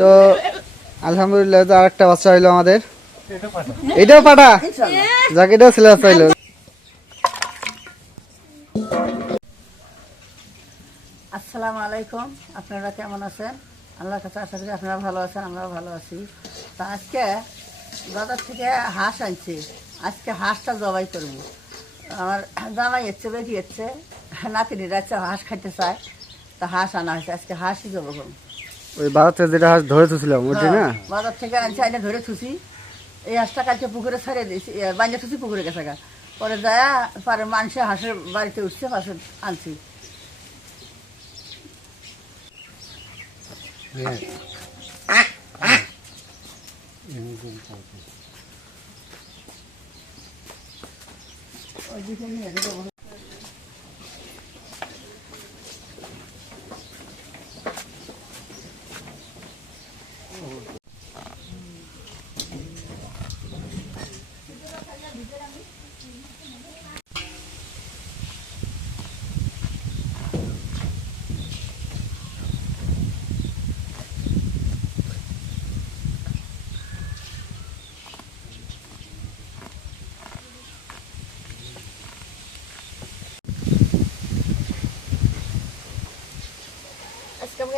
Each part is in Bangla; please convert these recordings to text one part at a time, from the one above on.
তো আলহামদুলিল্লাহ তো আরেকটা বাচ্চা হইল আমাদের। এটাও পাঠা যাকে এটাও ছেলে বাচ্চা হইল। আসসালামু আলাইকুম আপনারা কেমন আছেন? আল্লাহর কাছে আশা করি আপনারা ভালো আছেন আমরাও ভালো আছি। তা আজকে বাজার থেকে হাঁস আনছি। আজকে হাঁসটা জবাই করব। আমার জামাই এসছে বেটি এসছে। নাতিনি যাচ্ছে হাঁস খাইতে চায়। তা হাঁস আনা হয়েছে। আজকে হাঁসই জব করব। ওই ভারতে যেটা হাঁস ধরে তুছিলাম ওটি না বাজার থেকে আনছি আইনে ধরে থুছি। এই হাঁসটা কালকে পুকুরে ছাড়িয়ে দিয়েছি বাঞ্জা থুছি পুকুরে গেছে গা। পরে যায় পরে মানুষের হাঁসের বাড়িতে উঠছে পাশে আনছি। ওইদিকে নিয়ে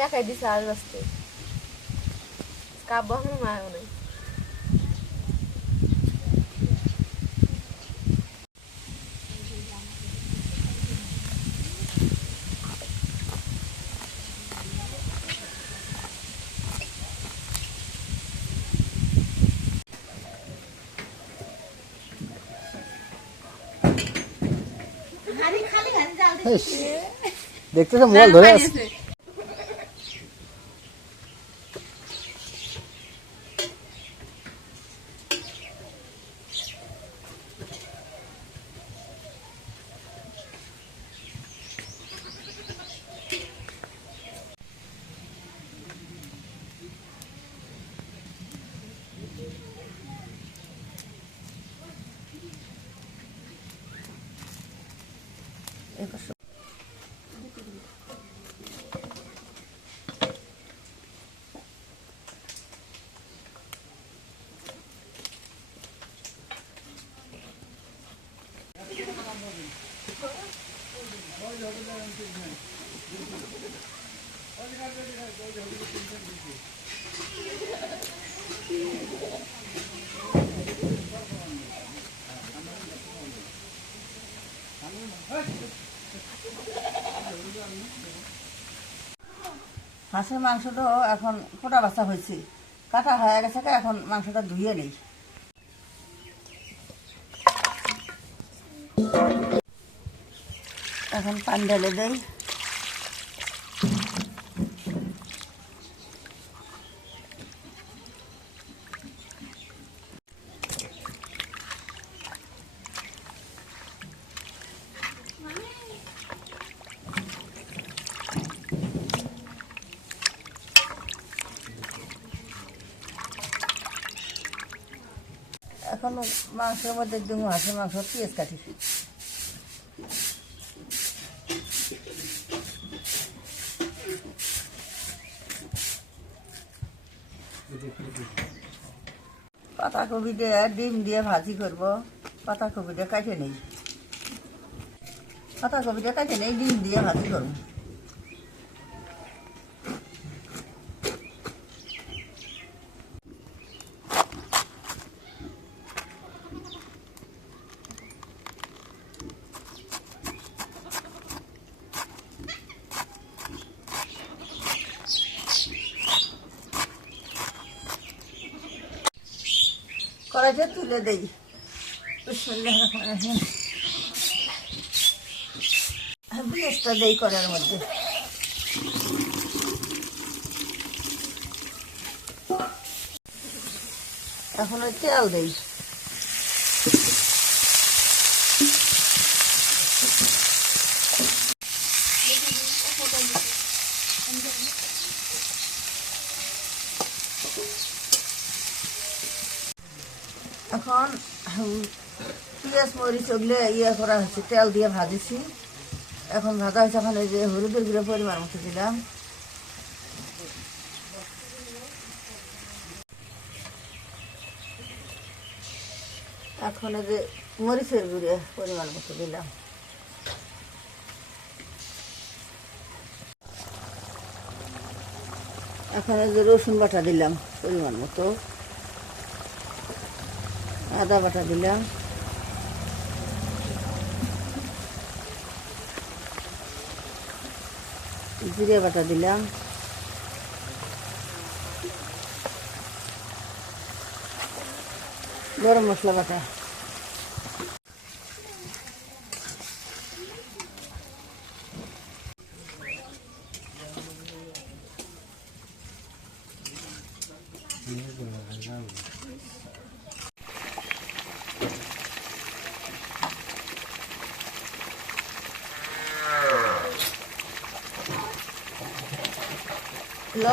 যাব আজকে আমি একাই দিছি আজ আসতে কাব্য এখনও মায়ও নাই দেখতেছে মোবাইল ধরে আছে হাঁসের মাংসটাও এখন ফোটা বাচ্চা হয়েছে। কাটা হয়ে গেছে এখন মাংসটা ধুয়ে নেই। এখন পান ঢেলে দেই এখন মাংসের মধ্যে দিব হাঁসের মাংস পেঁয়াজ কাটি। পাতাকপি দিয়ে ডিম দিয়ে ভাজি করব পাতাকপিটা কাটে নেই। পাতাকপিটা কাটে নেই, ডিম দিয়ে ভাজি করব। তুলে দেই। দেই করার মধ্যে। এখন হচ্ছে তেল দেই। মরিচ চলে ইয়ে করা হচ্ছে তেল দিয়ে ভাজেছি। এখন ভাজা হয়েছে ওখানে যে হলুদের গুঁড়ো পরিমাণ মতো দিলাম। এখন যে মরিচের গুঁড়ে পরিমাণ মতো দিলাম। এখন যে রসুন বাটা দিলাম পরিমাণ মতো। আদা বাটা দিলাম। জিরে বাটা দিলাম। গরম মশলা বাটা।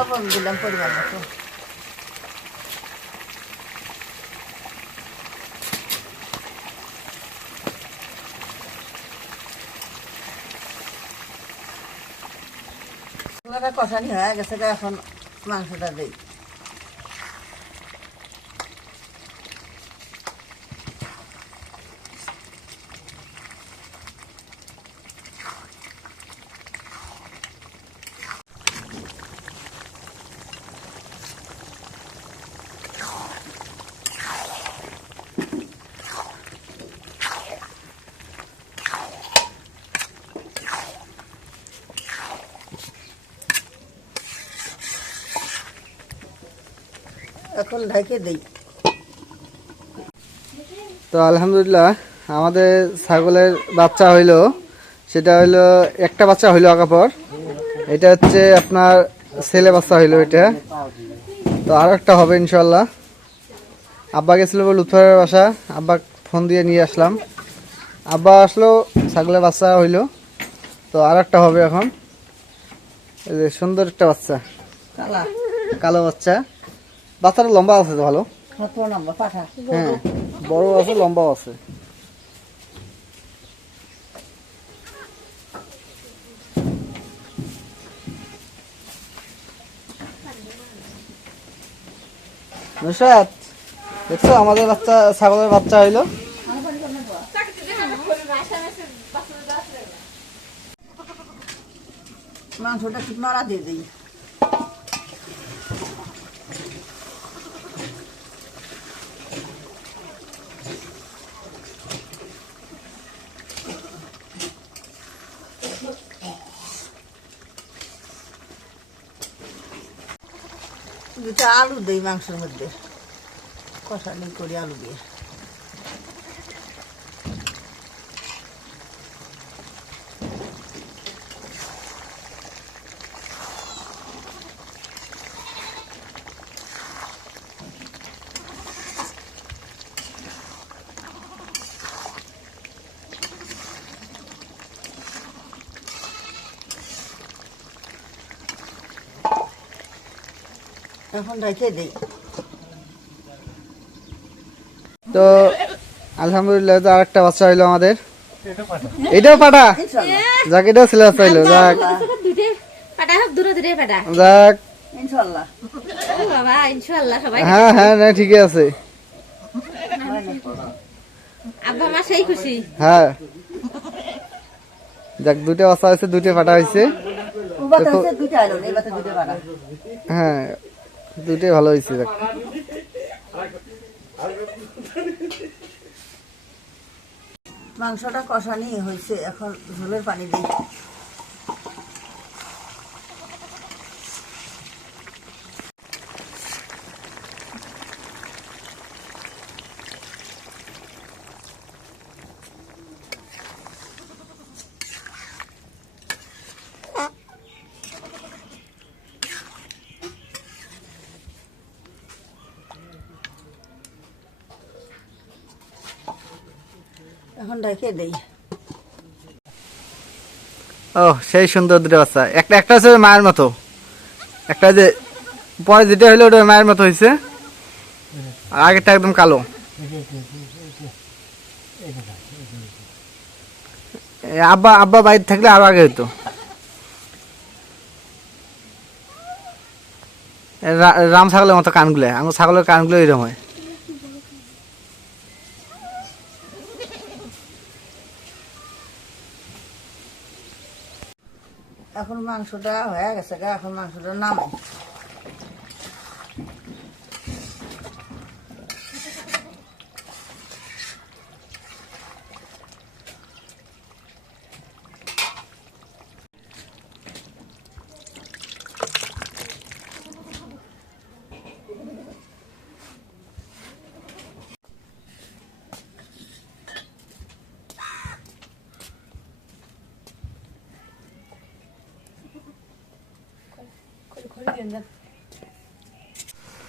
লবণ দিলাম পরিমাণ মতো মশলাটা কষানি হয়ে গেছে তো এখন মাংসটা দিই। এখন ঢেকে দিই। তো আলহামদুলিল্লাহ, আমাদের ছাগলের বাচ্চা হইল, সেটা হইল একটা বাচ্চা হইল আগাপর এটা হচ্ছে আপনার ছেলে বাচ্চা হইল এটা। তো আর একটা হবে ইনশাল্লাহ আব্বা গেছিল লুৎফারের বাসা, আব্বা ফোন দিয়ে নিয়ে আসলাম। আব্বা আসলো, ছাগলের বাচ্চা হইল। তো আর একটা হবে এখন। সুন্দর একটা বাচ্চা। কালো বাচ্চা। বাচ্চাটা লম্বা আছে ভালো? পাঠা। হ্যাঁ বড় আছে লম্বাও আছে। দেখছ আমাদের বাচ্চা ছাগলের বাচ্চা হইল? মাংসটা ঠিক নড়া দিয়ে দিই। আলু দিই মাংসের মধ্যে। কষানি করি আলু দিয়ে। এখন রেখে দিই। তো আলহামদুলিল্লাহ তো আরেকটা বাচ্চা হইল আমাদের। এটাও ইনশাল্লাহ। যাক এটাও ছেলে বাচ্চা হইল যাক। দুটে পাটা হোক দূরে দূরে পাটা যাক। ইনশাল্লাহ। ও বাবা ইনশাআল্লাহ সবাই হ্যাঁ হ্যাঁ না ঠিকই আছে। আব্বা মা সেই খুশি। হ্যাঁ। যাক দুটো বাচ্চা হয়েছে দুটো ফাটা হয়েছে। হ্যাঁ দুটোই ভালো হয়েছে দেখ। মাংসটা কষানি হয়েছে এখন ঝোলের পানি দিই। এখন রেখে দিই। ও সেই সুন্দর দুটো বাচ্চা। একটা একটা হচ্ছে মায়ের মতো। একটা যে পরে যেটা হইল ওটা মায়ের মতো হয়েছে আর আগেরটা একদম কালো। আব্বা আব্বা বাইরে থাকলে আরও আগে হইতো। রাম ছাগলের মতো কানগুলো আমার ছাগলের কানগুলো এরকম হয়। এখন মাংসটা হয়ে গেছে এখন মাংসটা নামাই।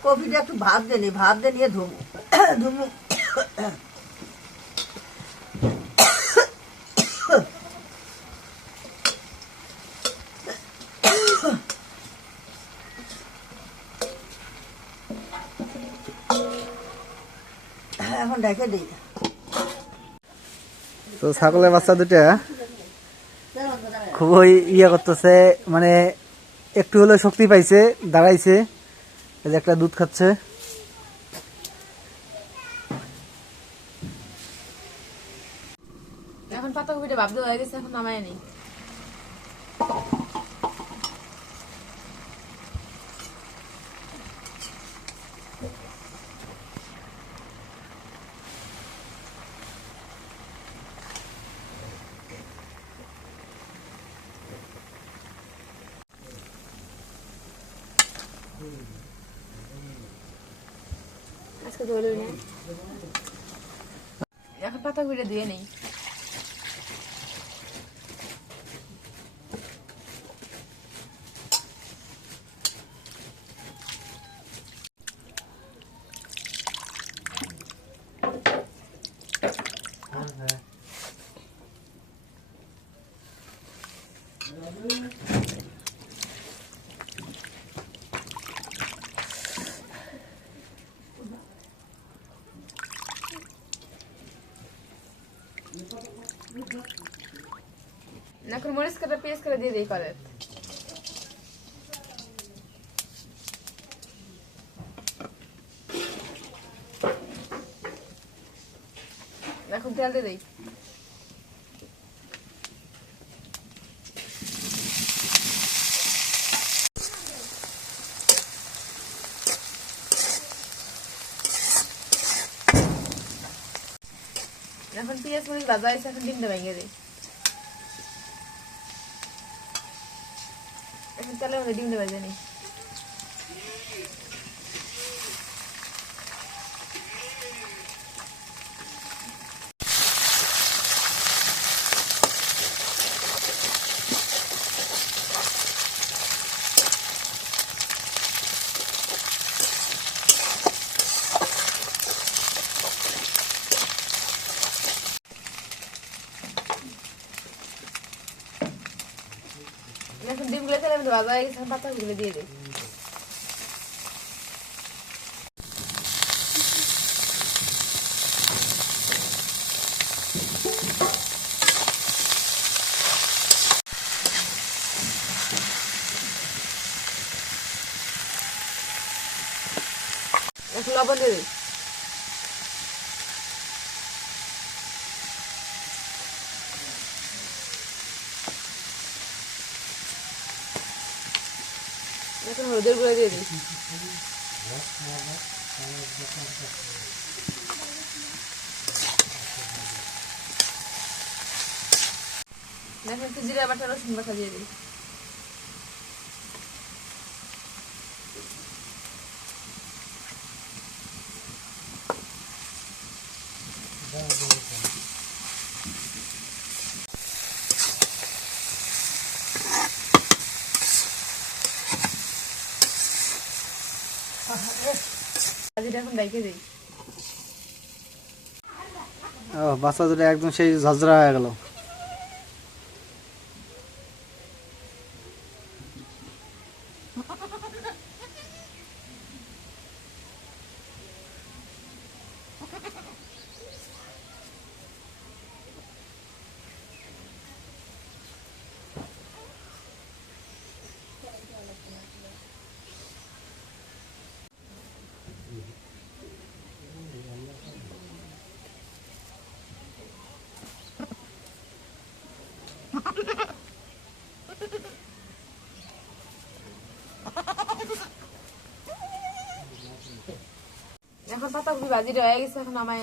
কপিটা একটু ভাত দিলি ভাত দিয়ে নিয়ে ধুমু। ধুমু। এখন ডেকে দিই। তো ছাগলের বাচ্চা দুটা খুবই ইয়ে করতেছে মানে একটু হলেও শক্তি পাইছে, দাঁড়াইছে। এই যে একটা দুধ খাচ্ছে। এখন পাতা কপিটা ভাবতে হয়ে গেছে এখন নামায় নেই। আজকে ধরে নেই এখন পাতা কপিটা ধুয়ে নেই। এখন মরিচ কাটা পেঁয়াজ কাটা দিয়ে দিই কলের এখন তেল দিয়ে দিই এখন পেঁয়াজ মরিচ ভাজা হয়েছে এখন ডিমটা ভেঙে দিই এখন তেলের মধ্যে ভাজা হয়ে পাতাগুলো দিয়ে দিই। লবণ দিয়ে দিই। হলুদের গুঁড়ো দিয়ে দিই একটু জিরা বাটা রসুন বাটা দিয়ে দিই দিই। ও বাচ্চা একদম সেই ঝাঁঝরা হয়ে গেল। এখন পাতাকপি ভাজি রয়ে গেছে এখন নামাই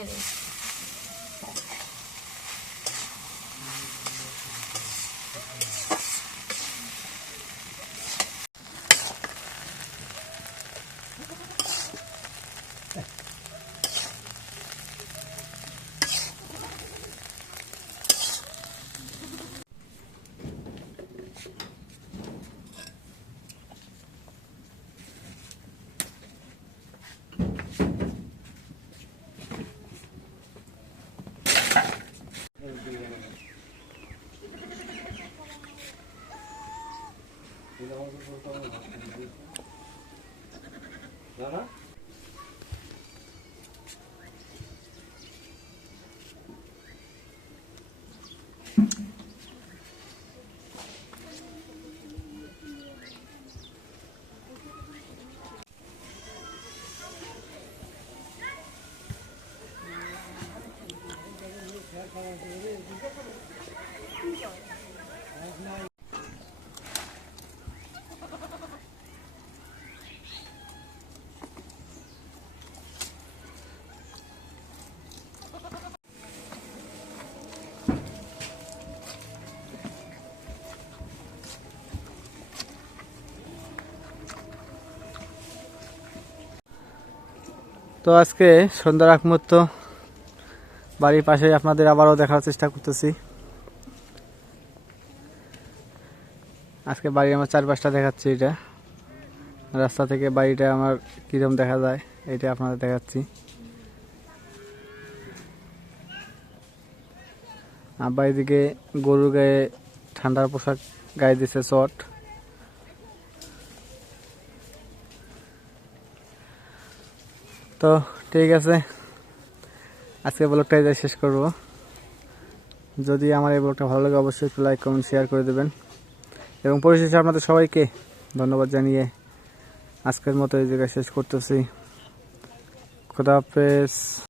Nana? তো আজকে সন্ধ্যার আগ মুহূর্ত। বাড়ির পাশে আপনাদের আবারও দেখার চেষ্টা করতেছি। আজকে বাড়ি আমার চারপাশটা দেখাচ্ছি এটা। রাস্তা থেকে বাড়িটা আমার কিরম দেখা যায়, এটা আপনাদের দেখাচ্ছি। আব্বা এদিকে গরুর গায়ে ঠান্ডার পোশাক গায়ে দিছে চট তো ঠিক আছে। আজকে ব্লগটা এই শেষ করব। যদি আমার এই ব্লগটা ভালো লাগে অবশ্যই একটু লাইক কমেন্ট শেয়ার করে দেবেন। এবং পরিশেষে আপনাদের সবাইকে ধন্যবাদ জানিয়ে আজকের মতো এই জায়গায় শেষ করতেছি। খোদা হাফেজ।